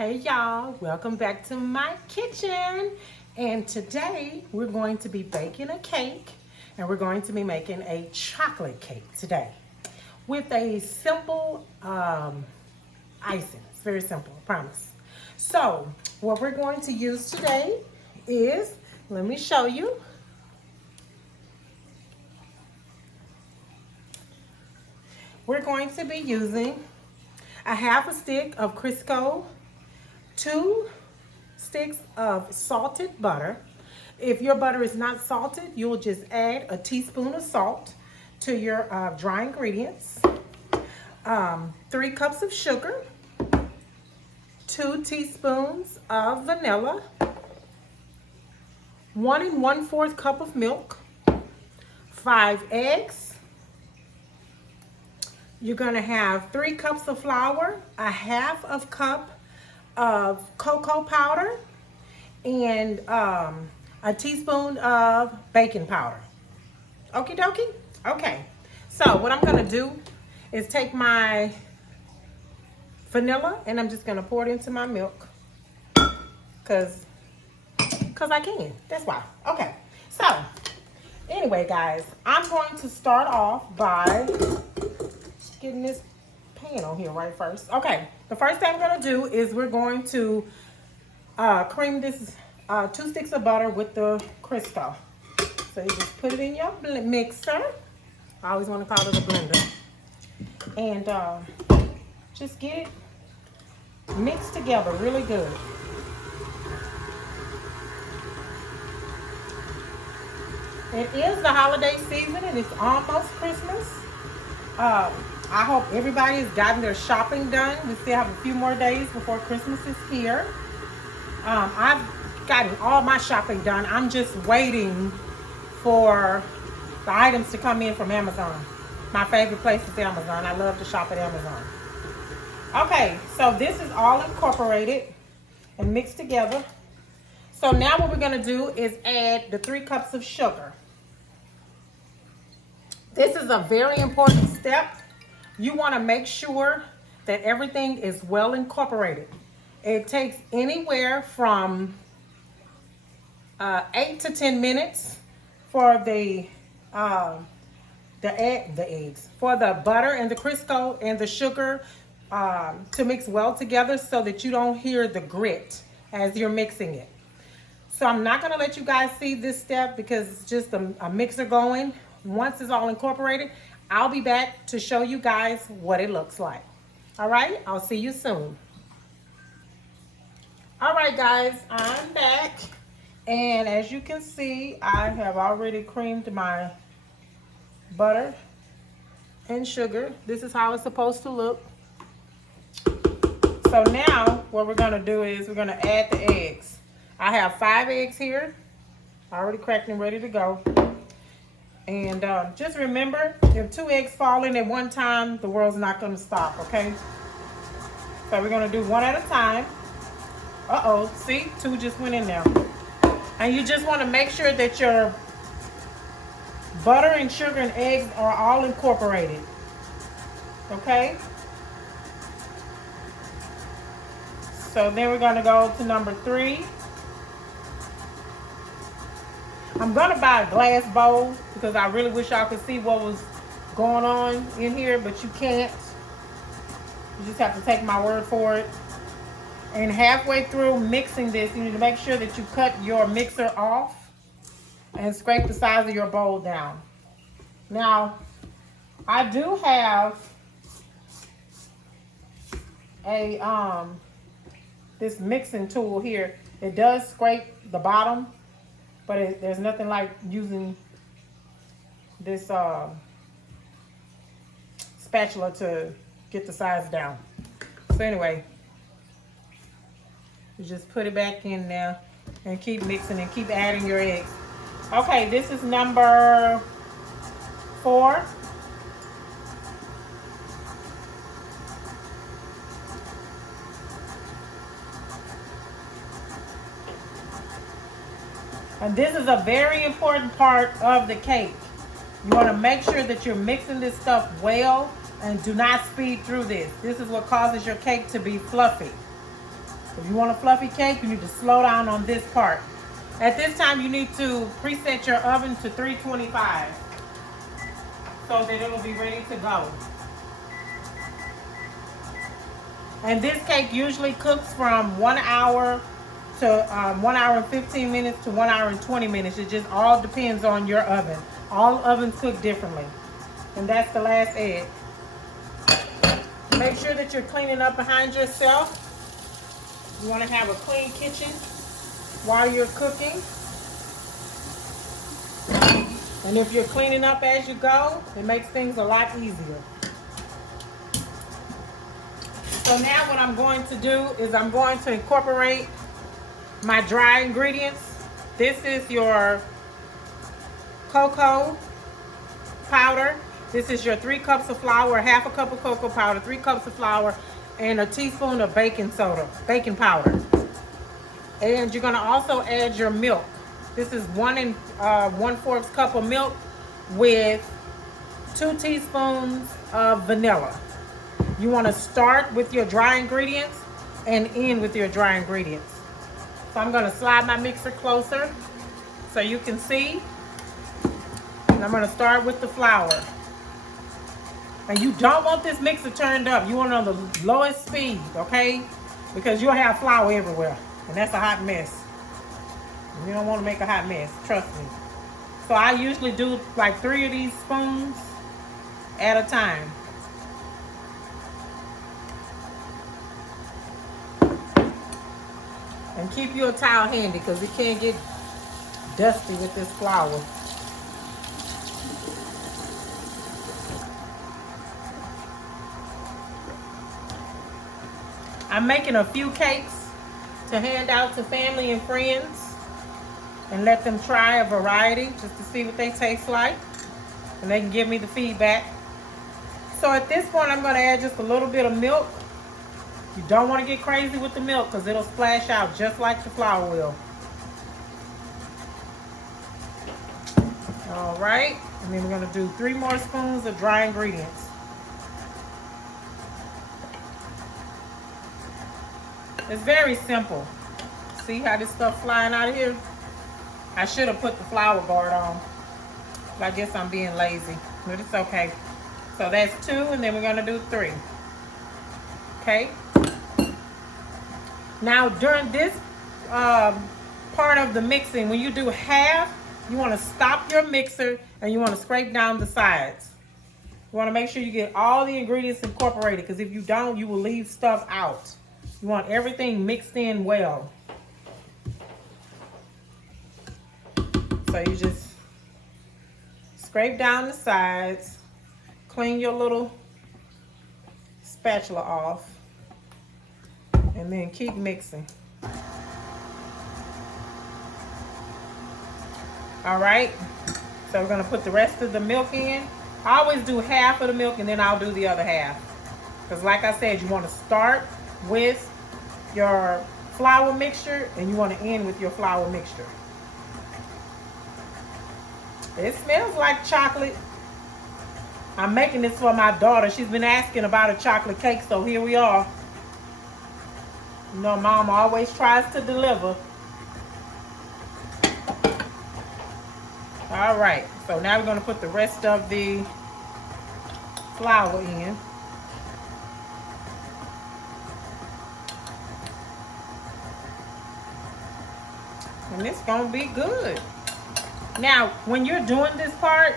Hey y'all, welcome back to my kitchen. And today we're going to be baking a cake, and we're going to be making a chocolate cake today with a simple icing. It's very simple, I promise. So what we're going to use today is, let me show you. We're going to be using a half a stick of Crisco, 2 sticks of salted butter. If your butter is not salted, you'll just add a teaspoon of salt to your dry ingredients. 3 cups of sugar, 2 teaspoons of vanilla, 1 1/4 cup of milk, 5 eggs. You're gonna have 3 cups of flour, a half of cup of cocoa powder, and a teaspoon of baking powder. Okie dokie? Okay, so what I'm gonna do is take my vanilla and I'm just gonna pour it into my milk because I can, that's why. Okay, so anyway guys, I'm going to start off by getting this pan on here right first. Okay, the first thing I'm gonna do is we're going to cream this 2 sticks of butter with the Crisco. So you just put it in your mixer. I always want to call it a blender. And just get it mixed together really good. It is the holiday season and it's almost Christmas. I hope everybody has gotten their shopping done. We still have a few more days before Christmas is here. I've gotten all my shopping done. I'm just waiting for the items to come in from Amazon. My favorite place is Amazon. I love to shop at Amazon. Okay, so this is all incorporated and mixed together. So now what we're gonna do is add the 3 cups of sugar. This is a very important step. You want to make sure that everything is well incorporated. It takes anywhere from 8 to 10 minutes for the eggs, for the butter and the Crisco and the sugar to mix well together so that you don't hear the grit as you're mixing it. So I'm not going to let you guys see this step because it's just a mixer going. Once it's all incorporated, I'll be back to show you guys what it looks like. All right, I'll see you soon. All right, guys, I'm back. And as you can see, I have already creamed my butter and sugar. This is how it's supposed to look. So now what we're gonna do is we're gonna add the eggs. I have 5 eggs here, already cracked and ready to go. And just remember, if 2 eggs fall in at one time, the world's not going to stop, okay? So we're going to do 1 at a time. Uh-oh, see? 2 just went in there. And you just want to make sure that your butter and sugar and eggs are all incorporated, okay? So then we're going to go to number 3. I'm gonna buy a glass bowl because I really wish y'all could see what was going on in here, but you can't. You just have to take my word for it. And halfway through mixing this, you need to make sure that you cut your mixer off and scrape the size of your bowl down. Now, I do have a this mixing tool here. It does scrape the bottom, but there's nothing like using this spatula to get the size down. So anyway, you just put it back in there and keep mixing and keep adding your eggs. Okay, this is number 4. And this is a very important part of the cake. You want to make sure that you're mixing this stuff well and do not speed through this. This is what causes your cake to be fluffy. If you want a fluffy cake, you need to slow down on this part. At this time, you need to preset your oven to 325 so that it will be ready to go. And this cake usually cooks from 1 hour to 1 hour and 15 minutes to 1 hour and 20 minutes. It just all depends on your oven. All ovens cook differently. And that's the last egg. Make sure that you're cleaning up behind yourself. You want to have a clean kitchen while you're cooking. And if you're cleaning up as you go, it makes things a lot easier. So now what I'm going to do is I'm going to incorporate my dry ingredients. This is your cocoa powder. This is your 3 cups of flour, half a cup of cocoa powder, 3 cups of flour, and a teaspoon of baking powder. And you're gonna also add your milk. This is 1 1/4 cup of milk with 2 teaspoons of vanilla. You wanna start with your dry ingredients and end with your dry ingredients. So I'm gonna slide my mixer closer so you can see. And I'm gonna start with the flour. And you don't want this mixer turned up. You want it on the lowest speed, okay? Because you'll have flour everywhere. And that's a hot mess. You don't want to make a hot mess, trust me. So I usually do like 3 of these spoons at a time. And keep your towel handy because it can't get dusty with this flour. I'm making a few cakes to hand out to family and friends and let them try a variety just to see what they taste like, and they can give me the feedback. So at this point, I'm going to add just a little bit of milk. You don't want to get crazy with the milk because it'll splash out just like the flour will. All right, and then we're going to do 3 more spoons of dry ingredients. It's very simple. See how this stuff flying out of here? I should have put the flour guard on. I guess I'm being lazy, but it's okay. So that's 2, and then we're gonna do 3. Okay. Now during this part of the mixing, when you do half, you want to stop your mixer and you want to scrape down the sides. You want to make sure you get all the ingredients incorporated, because if you don't, you will leave stuff out. You want everything mixed in well. So you just scrape down the sides, clean your little spatula off, and then keep mixing. All right, so we're gonna put the rest of the milk in. I always do half of the milk and then I'll do the other half. Because like I said, you wanna start with your flour mixture and you wanna end with your flour mixture. It smells like chocolate. I'm making this for my daughter. She's been asking about a chocolate cake, so here we are. You know, Mom always tries to deliver. All right, so now we're gonna put the rest of the flour in. And it's gonna be good. Now, when you're doing this part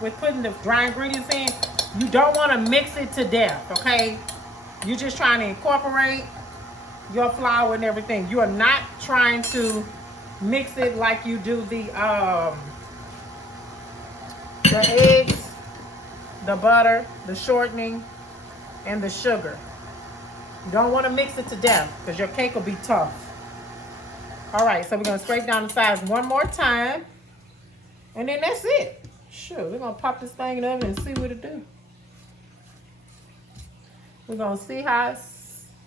with putting the dry ingredients in, you don't want to mix it to death, okay? You're just trying to incorporate your flour and everything. You are not trying to mix it like you do the eggs, the butter, the shortening, and the sugar. You don't want to mix it to death because your cake will be tough. All right, so we're going to scrape down the sides one more time. And then that's it. Sure, we're going to pop this thing in the oven and see what it do. We're going to see how it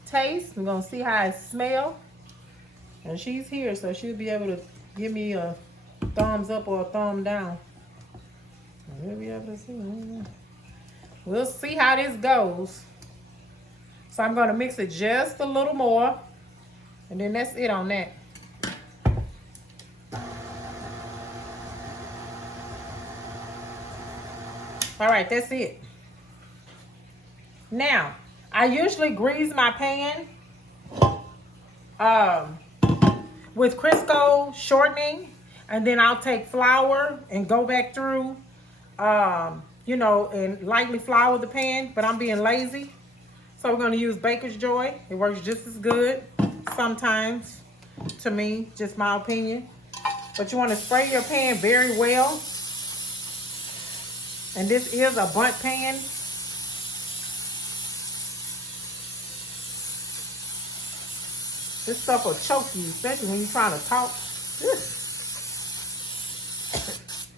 tastes. We're going to see how it smells. And she's here, so she'll be able to give me a thumbs up or a thumb down. We'll be able to see. We'll see how this goes. So I'm going to mix it just a little more. And then that's it on that. All right, that's it. Now, I usually grease my pan with Crisco shortening, and then I'll take flour and go back through, you know, and lightly flour the pan, but I'm being lazy. So we're gonna use Baker's Joy. It works just as good sometimes, to me, just my opinion. But you wanna spray your pan very well. And this is a bundt pan. This stuff will choke you, especially when you're trying to talk.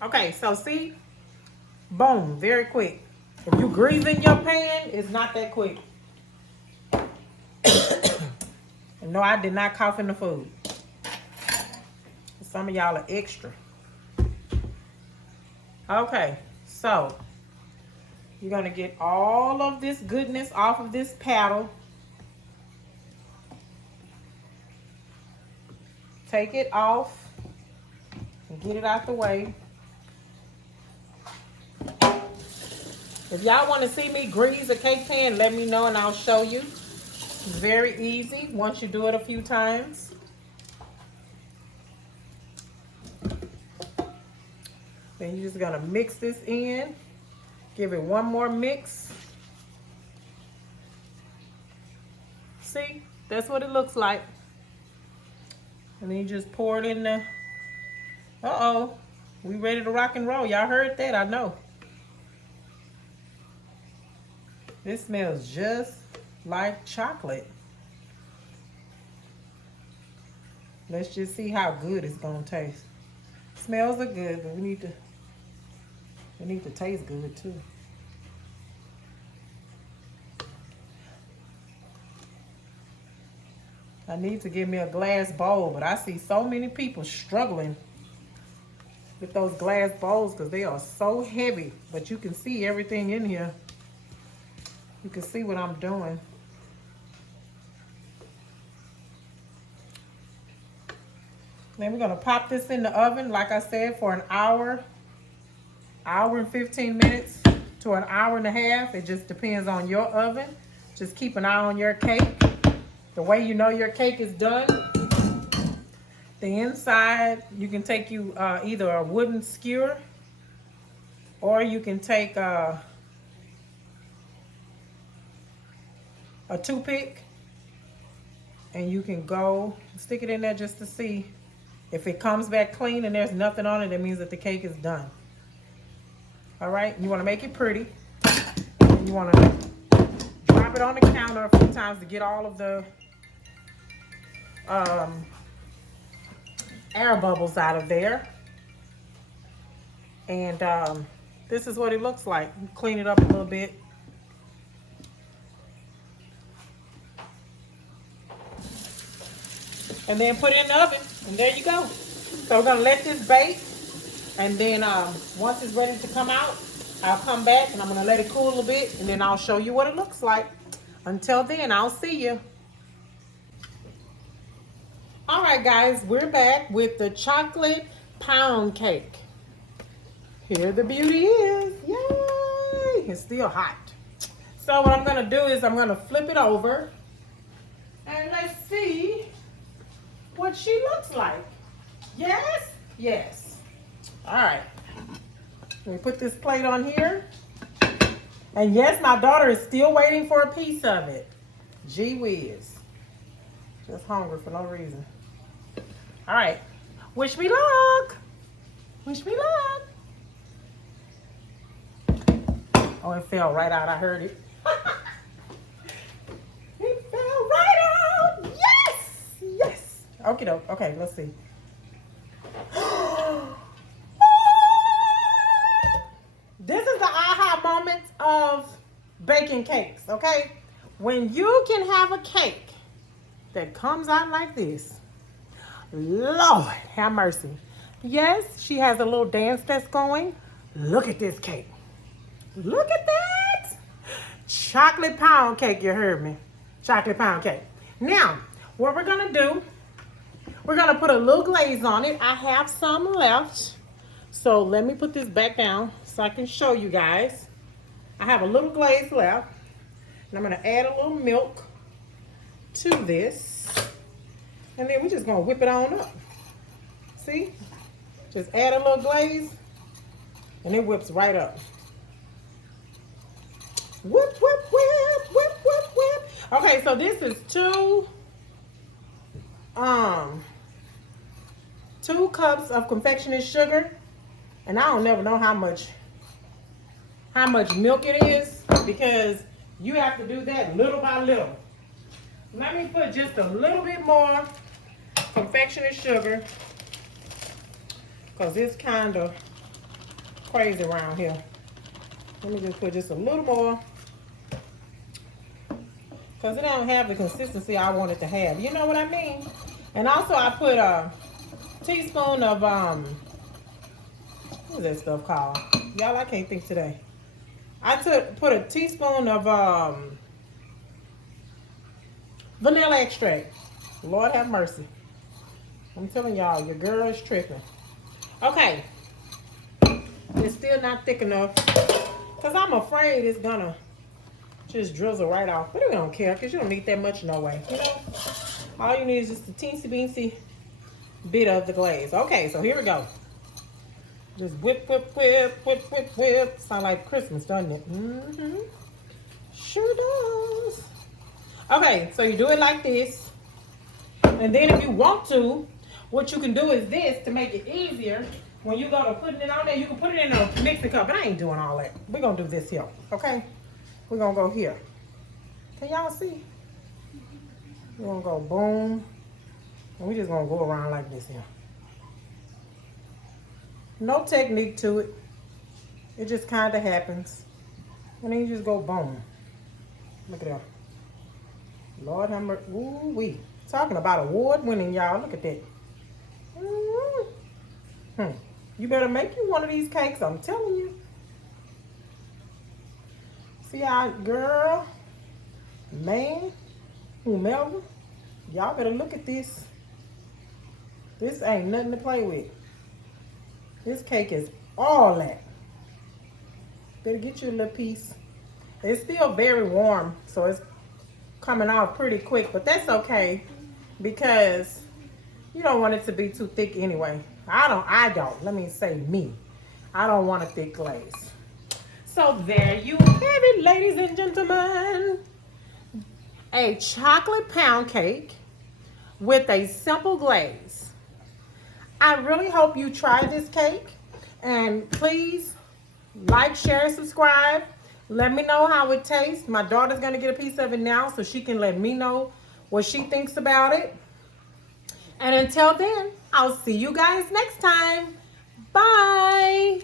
Okay, so see? Boom, very quick. If you greasing your pan, it's not that quick. And no, I did not cough in the food. Some of y'all are extra. Okay, so you're gonna get all of this goodness off of this paddle. Take it off and get it out the way. If y'all want to see me grease a cake pan, let me know and I'll show you. It's very easy once you do it a few times. Then you're just gonna mix this in. Give it one more mix. See, that's what it looks like. And then you just pour it in the, uh-oh, we ready to rock and roll. Y'all heard that, I know. This smells just like chocolate. Let's just see how good it's gonna taste. Smells are good, but we need to taste good too. I need to get me a glass bowl, but I see so many people struggling with those glass bowls because they are so heavy, but you can see everything in here. You can see what I'm doing. Then we're gonna pop this in the oven, like I said, for an hour and 15 minutes to an hour and a half. It just depends on your oven. Just keep an eye on your cake. The way you know your cake is done, the inside, you can take either a wooden skewer or you can take a toothpick and you can go stick it in there just to see. If it comes back clean and there's nothing on it, that means that the cake is done. All right, you want to make it pretty. And you want to drop it on the counter a few times to get all of the air bubbles out of there. And this is what it looks like. Clean it up a little bit. And then put it in the oven, and there you go. So we're gonna let this bake, and then once it's ready to come out, I'll come back and I'm gonna let it cool a little bit, and then I'll show you what it looks like. Until then, I'll see you. All right, guys, we're back with the chocolate pound cake. Here the beauty is. Yay! It's still hot. So what I'm gonna do is I'm gonna flip it over, and let's see what she looks like. Yes? Yes. All right. Let me put this plate on here. And yes, my daughter is still waiting for a piece of it. Gee whiz. Just hungry for no reason. All right. Wish me luck. Wish me luck. Oh, it fell right out. I heard it. It fell right out. Yes! Yes! Okay, okay, let's see. This is the aha moment of baking cakes, okay? When you can have a cake that comes out like this, Lord have mercy. Yes, she has a little dance that's going. Look at this cake. Look at that. Chocolate pound cake, you heard me. Chocolate pound cake. Now, what we're gonna do, we're gonna put a little glaze on it. I have some left. So let me put this back down so I can show you guys. I have a little glaze left. And I'm gonna add a little milk to this. And then we're just gonna whip it on up. See? Just add a little glaze and it whips right up. Whip, whip, whip, whip, whip, whip. Okay, so this is two cups of confectioner's sugar. And I don't never know how much milk it is because you have to do that little by little. Let me put just a little bit more confectioner's sugar because it's kind of crazy around here. Let me just put just a little more because it don't have the consistency I want it to have. You know what I mean? And also I put a teaspoon of what is that stuff called? Y'all, I can't think today. I put a teaspoon of vanilla extract. Lord have mercy. I'm telling y'all, your girl is tripping. Okay. It's still not thick enough because I'm afraid it's gonna just drizzle right off. But we don't care because you don't need that much no way. You know? All you need is just a teensy beensy bit of the glaze. Okay, so here we go. Just whip, whip, whip, whip, whip, whip. Sound like Christmas, doesn't it? Mm-hmm. Sure does. Okay, so you do it like this. And then if you want to, what you can do is this to make it easier. When you go to putting it on there, you can put it in a mixing cup. But I ain't doing all that. We're going to do this here, okay? We're going to go here. Can y'all see? We're going to go boom. And we're just going to go around like this here. No technique to it. It just kind of happens. And then you just go boom. Look at that. Lord have mercy. Ooh wee. Talking about award winning, y'all. Look at that. You better make you one of these cakes. I'm telling you. See how, girl, man, whomever. Y'all better look at this. This ain't nothing to play with. This cake is all that. Better get you a little piece. It's still very warm, so it's coming off pretty quick, but that's okay because you don't want it to be too thick anyway. I don't. Let me say me. I don't want a thick glaze. So there you have it, ladies and gentlemen. A chocolate pound cake with a simple glaze. I really hope you try this cake, and please like, share, and subscribe. Let me know how it tastes. My daughter's gonna get a piece of it now so she can let me know what she thinks about it. And until then, I'll see you guys next time. Bye.